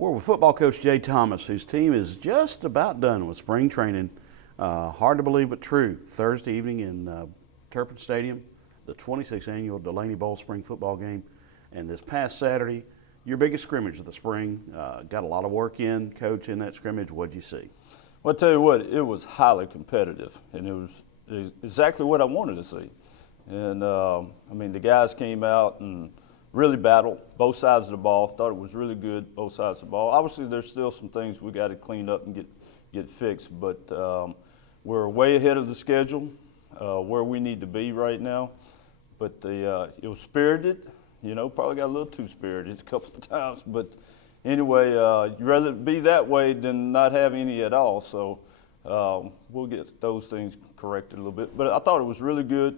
We're with football coach Jay Thomas, whose team is just about done with spring training. Hard to believe but true. Thursday evening in Turpin Stadium, the 26th annual Delaney Bowl spring football game. And this past Saturday, your biggest scrimmage of the spring. Got a lot of work in, coach, in that scrimmage. What'd you see? Well, I'll tell you what, it was highly competitive, and it was exactly what I wanted to see. And, the guys came out and really battled both sides of the ball. Thought it was really good, both sides of the ball. Obviously, there's still some things we got to clean up and get fixed, but we're way ahead of the schedule where we need to be right now. But it was spirited, probably got a little too spirited a couple of times. But anyway, you'd rather be that way than not have any at all. So we'll get those things corrected a little bit. But I thought it was really good.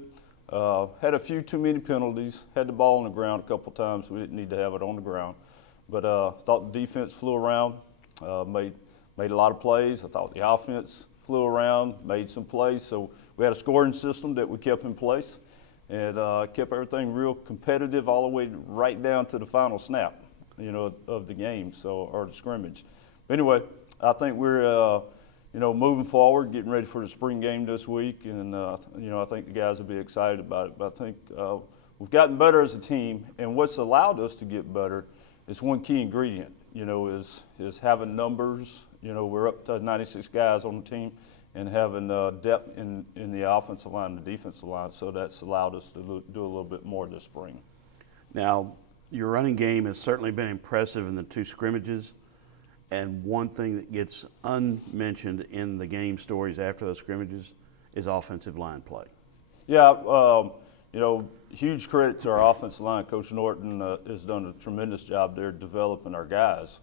Had a few too many penalties. Had the ball on the ground a couple of times. We didn't need to have it on the ground. But thought the defense flew around, made a lot of plays. I thought the offense flew around, made some plays. So we had a scoring system that we kept in place and kept everything real competitive all the way right down to the final snap, of the game, or the scrimmage. But anyway, I think we're moving forward, getting ready for the spring game this week, and I think the guys will be excited about it. But I think we've gotten better as a team, and what's allowed us to get better is one key ingredient, is having numbers. We're up to 96 guys on the team, and having depth in the offensive line and the defensive line. So that's allowed us to do a little bit more this spring. Now, your running game has certainly been impressive in the two scrimmages. And one thing that gets unmentioned in the game stories after those scrimmages is offensive line play. Yeah, huge credit to our offensive line. Coach Norton has done a tremendous job there developing our guys.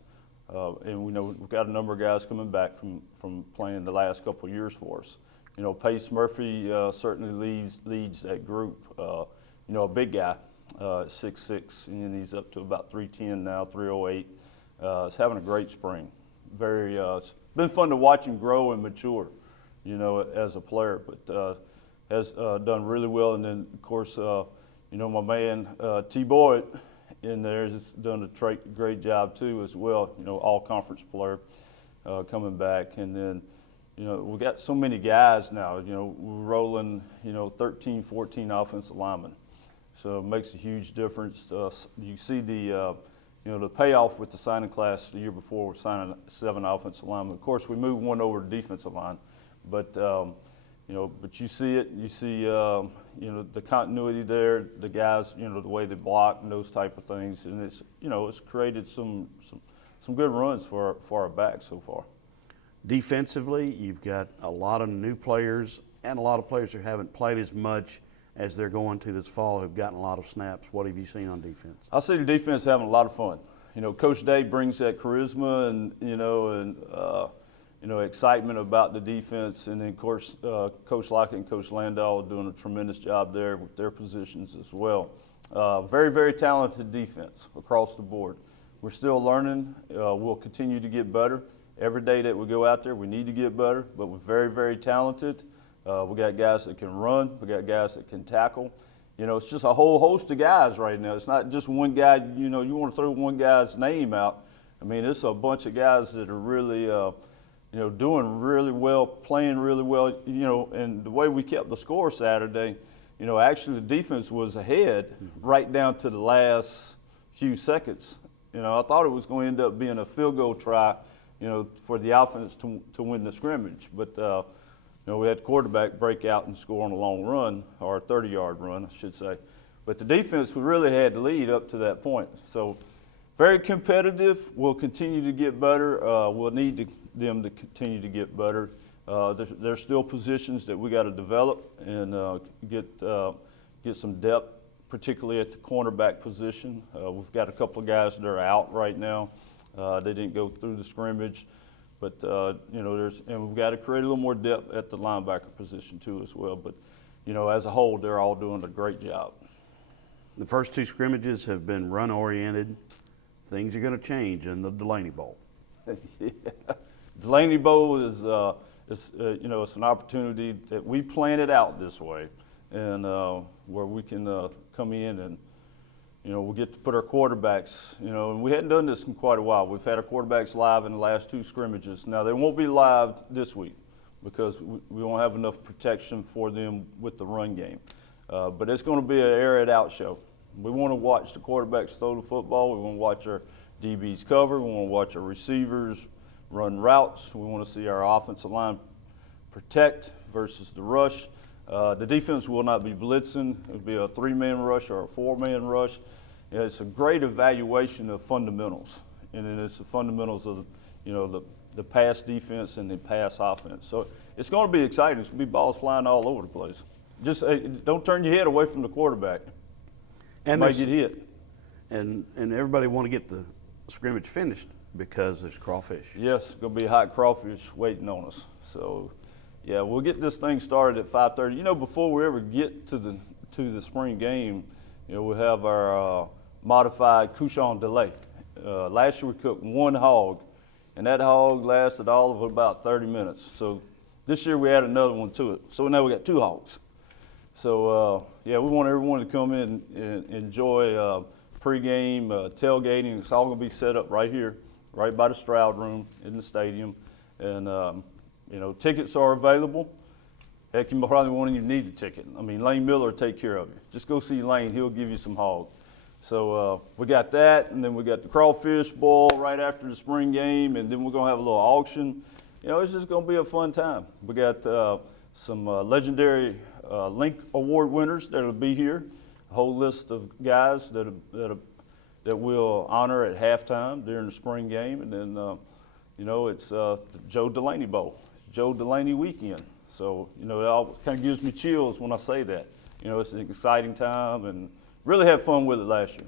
And we know we've got a number of guys coming back from playing the last couple of years for us. Pace Murphy certainly leads that group. A big guy, 6'6", and he's up to about 310 now, 308. He's having a great spring. It's been fun to watch him grow and mature, as a player, but has done really well. And then, of course, my man T. Boyd in there has done a great job too as well. All conference player coming back. And then, we got so many guys now. We're rolling, 13, 14 offensive linemen. So it makes a huge difference. You see the payoff with the signing class the year before, we're signing 7 offensive linemen. Of course, we moved one over to defensive line, but but you see it. You see, the continuity there. The guys, the way they block and those type of things, and it's created some good runs for our backs so far. Defensively, you've got a lot of new players and a lot of players who haven't played as much as they're going to this fall, who've gotten a lot of snaps. What have you seen on defense? I see the defense having a lot of fun. Coach Day brings that charisma and excitement about the defense, and then of course Coach Lockett and Coach Landau are doing a tremendous job there with their positions as well. Very, very talented defense across the board. We're still learning. We'll continue to get better. Every day that we go out there, we need to get better, but we're very, very talented. We got guys that can run. We got guys that can tackle. It's just a whole host of guys right now. It's not just one guy. You want to throw one guy's name out. It's a bunch of guys that are really, doing really well, playing really well. And the way we kept the score Saturday, actually the defense was ahead right down to the last few seconds. I thought it was going to end up being a field goal try, for the offense to win the scrimmage, but. We had the quarterback break out and score on a long run, or a 30-yard run, I should say. But the defense, we really had the lead up to that point. So very competitive. We'll continue to get better. We'll need them to continue to get better. There's still positions that we got to develop and get some depth, particularly at the cornerback position. We've got a couple of guys that are out right now. They didn't go through the scrimmage. But, and we've got to create a little more depth at the linebacker position too as well. But, as a whole, they're all doing a great job. The first two scrimmages have been run-oriented. Things are going to change in the Delaney Bowl. Yeah. Delaney Bowl is, it's an opportunity that we planned it out this way, and where we can come in and we'll get to put our quarterbacks, and we hadn't done this in quite a while. We've had our quarterbacks live in the last 2 scrimmages. Now, they won't be live this week because we won't have enough protection for them with the run game. But it's going to be an air it out show. We want to watch the quarterbacks throw the football. We want to watch our DBs cover. We want to watch our receivers run routes. We want to see our offensive line protect versus the rush. The defense will not be blitzing. It'll be a 3-man rush or a 4-man rush. It's a great evaluation of fundamentals, and then it's the fundamentals of the pass defense and the pass offense. So it's going to be exciting. It's going to be balls flying all over the place. Just don't turn your head away from the quarterback. And you might get hit. And everybody want to get the scrimmage finished because there's crawfish. Yes, going to be hot crawfish waiting on us. So, yeah, we'll get this thing started at 5:30. Before we ever get to the spring game, we'll have our modified couchon delay. Last year we cooked 1 hog, and that hog lasted all of about 30 minutes. So this year we added another one to it. So now we got 2 hogs. So, yeah, we want everyone to come in and enjoy pregame, tailgating. It's all going to be set up right here, right by the Stroud Room in the stadium. And, tickets are available. Heck, you probably won't even need a ticket. I mean, Lane Miller will take care of you. Just go see Lane. He'll give you some hog. So we got that, and then we got the crawfish boil right after the spring game, and then we're going to have a little auction. It's just going to be a fun time. We got some legendary Link Award winners that will be here, a whole list of guys that we'll honor at halftime during the spring game, and then, it's the Joe Delaney Bowl, Joe Delaney weekend. So, it all kind of gives me chills when I say that. It's an exciting time, and really had fun with it last year.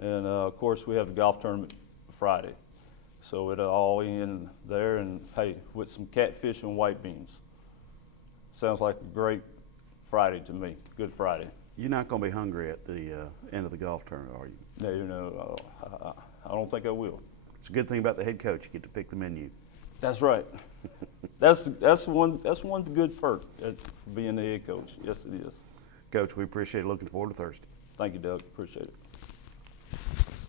And, of course, we have the golf tournament Friday. So it'll all end there, and, hey, with some catfish and white beans. Sounds like a great Friday to me, Good Friday. You're not going to be hungry at the end of the golf tournament, are you? No, I don't think I will. It's a good thing about the head coach. You get to pick the menu. That's right. That's one good perk for being the head coach. Yes, it is. Coach, we appreciate it. Looking forward to Thursday. Thank you, Doug. Appreciate it.